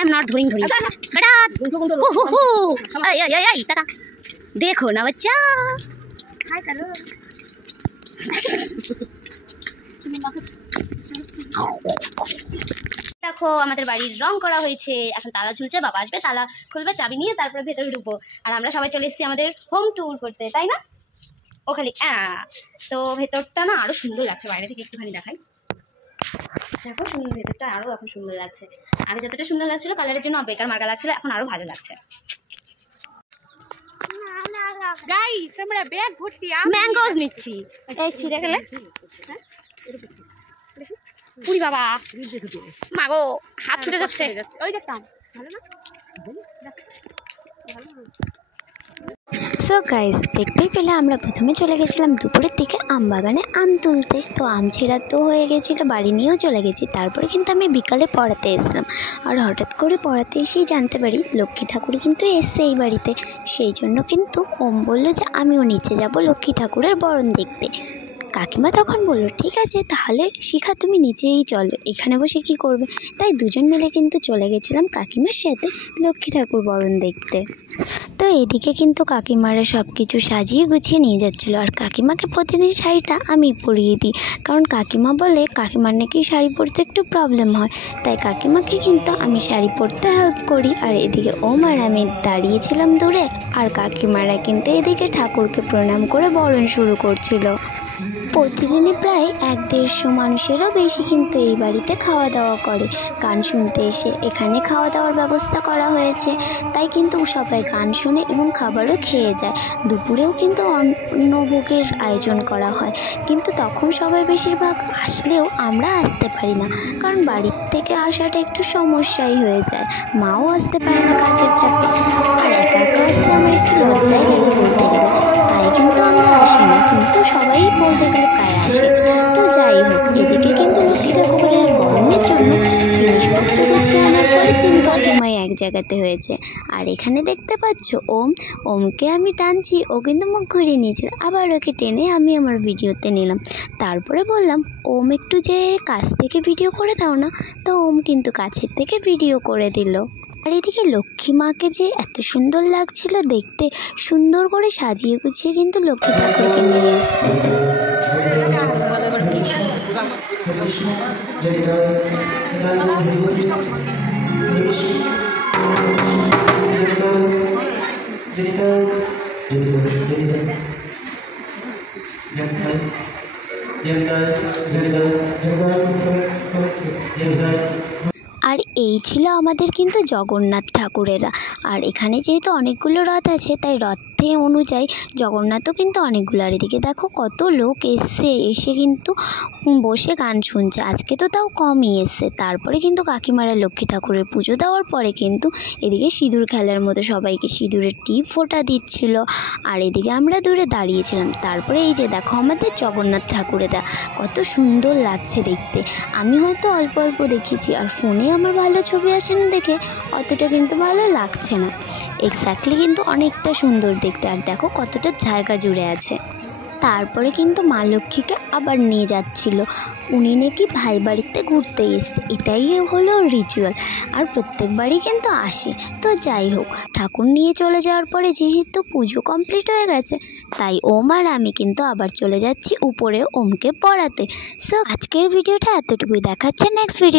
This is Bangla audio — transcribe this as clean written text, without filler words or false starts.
आई एम नॉट धुरिंग बेटा देखो ना बच्चा हाय करो দেখো আমাদের বাড়ির রং করা হয়েছে, এখন তালা ঝুলছে, বাবা আসবে তালা খুলবে, চাবি নিয়ে তারপরে ভেতরে ঢুকবো। আর আমরা সবাই চলে এসেছি আমাদের হোম ট্যুর করতে, তাই না? ওখানে তো ভেতরটা না আরও সুন্দর লাগছে, বাইরে থেকে একটুখানি দেখাই। দেখো সুন্দর, ভেতরটা আরও এখন সুন্দর লাগছে। আগে যতটা সুন্দর লাগছিল কালারের জন্য বেকার মার্কা লাগছিল, এখন আরও ভালো লাগছে। গাইস আমরা ব্যাগ ভর্তি ম্যাঙ্গোস নিচ্ছি, এই ছিঁড়ে গেলে পুরি বাবা মাগো হাত ছুটে যাচ্ছে। ওই দেখতাম ভালো না। সো গাইজ দেখতেই পেলে আমরা প্রথমে চলে গেছিলাম দুপুরের দিকে আম বাগানে আম তুলতে। তো আম ছেঁড়া তো হয়ে গেছিলো, বাড়ি নিয়েও চলে গেছি। তারপরে কিন্তু আমি বিকালে পড়াতে এসেছিলাম, আর হঠাৎ করে পড়াতে এসেই জানতে পারি লক্ষ্মী ঠাকুর কিন্তু এসছে এই বাড়িতে। সেই জন্য কিন্তু ওম বললো যে আমিও নিচে যাব লক্ষ্মী ঠাকুরের বরণ দেখতে। কাকিমা তখন বললো ঠিক আছে তাহলে শিখা তুমি নিচেই চলো, এখানে বসে কি করবে। তাই দুজন মিলে কিন্তু চলে গেছিলাম কাকিমার সাথে লক্ষ্মী ঠাকুর বরণ দেখতে। তো এদিকে কিন্তু কাকিমারা সব কিছু সাজিয়ে গুছিয়ে নিয়ে যাচ্ছিলো, আর কাকিমাকে প্রতিদিন শাড়িটা আমি পরিয়ে দিই, কারণ কাকিমা বলে কাকিমার নাকি শাড়ি পরতে একটু প্রবলেম হয়, তাই কাকিমাকে কিন্তু আমি শাড়ি পরতে হেল্প করি। আর এদিকে ওম আর আমি দাঁড়িয়েছিলাম দূরে, আর কাকিমারা কিন্তু এদিকে ঠাকুরকে প্রণাম করে বরণ শুরু করছিল। প্রতিদিনই প্রায় 1-150 মানুষেরও বেশি কিন্তু এই বাড়িতে খাওয়া দাওয়া করে। গান শুনতে এসে এখানে খাওয়া দাওয়ার ব্যবস্থা করা হয়েছে, তাই কিন্তু সবাই গান শুনে এবং খাবারও খেয়ে যায়। দুপুরেও কিন্তু অন্নভোগের আয়োজন করা হয়, কিন্তু তখন সবাই বেশিরভাগ আসলেও আমরা আসতে পারি না, কারণ বাড়ির থেকে আসাটা একটু সমস্যাই হয়ে যায়। মাও আসতে পারে না কাজের চাপে, আর একা একা আসতে আমার একটু লজ্জাই লাগে বলতে গেলে, তাই কিন্তু আমরা আসি না, কিন্তু সবাই বলতে গেলে প্রায় আসে। তো যাই হোক, এদিকে কিন্তু লক্ষ্মী ঠাকুরের বরণের জন্য জিনিসপত্র গুছিয়ে আনার পরে 3 কাকিমাই এক জায়গাতে হয়েছে। আর এখানে দেখতে পাচ্ছ ওমকে আমি টানছি, ও কিন্তু মুখ ঘুরিয়ে নিয়েছিল, আবার ওকে টেনে আমি আমার ভিডিওতে নিলাম। তারপরে বললাম ওম একটু যে কাছ থেকে ভিডিও করে দাও না, তো ওম কিন্তু কাছের থেকে ভিডিও করে দিল। আর এদিকে লক্ষ্মী মাকে যে এত সুন্দর লাগছিল দেখতে, সুন্দর করে সাজিয়ে গুছিয়ে কিন্তু লক্ষ্মী ঠাকুরকে নিয়ে এসছে। আর এই ছিল আমাদের কিন্তু জগন্নাথ ঠাকুরেরা। আর এখানে যেহেতু অনেকগুলো রথ আছে, তাই রথে অনুযায়ী জগন্নাথও কিন্তু অনেকগুলো। আর এদিকে দেখো কত লোক এসে কিন্তু বসে গান শুনছে। আজকে তো তাও কমই এসছে। তারপরে কিন্তু কাকিমারা লক্ষ্মী ঠাকুরের পুজো দেওয়ার পরে কিন্তু এদিকে সিঁদুর খেলার মতো সবাইকে সিঁদুরের টিপ ফোঁটা দিচ্ছিল, আর এদিকে আমরা দূরে দাঁড়িয়েছিলাম। তারপরে এই যে দেখো আমাদের জগন্নাথ ঠাকুরেরা কত সুন্দর লাগছে দেখতে। আমি হয়তো অল্প অল্প দেখেছি, আর ফোনে আমার ভালো ছবি আসে না দেখে অতটা কিন্তু ভালো লাগছে না। এক্স্যাক্টলি কিন্তু অনেকটা সুন্দর দেখতে, আর দেখো কতটা জায়গা জুড়ে আছে। তারপরে কিন্তু মা লক্ষ্মীকে আবার নিয়ে যাচ্ছিল, উনি নাকি ভাই বাড়িতে ঘুরতে এসছে, এটাই হলো রিচুয়াল, আর প্রত্যেকবারই কিন্তু আসে। তো যাই হোক, ঠাকুর নিয়ে চলে যাওয়ার পরে যেহেতু পুজো কমপ্লিট হয়ে গেছে, তাই ওম আর আমি কিন্তু আবার চলে যাচ্ছি উপরে ওমকে পড়াতে। সো আজকের ভিডিওটা এতটুকুই, দেখাচ্ছে নেক্সট ভিডিও।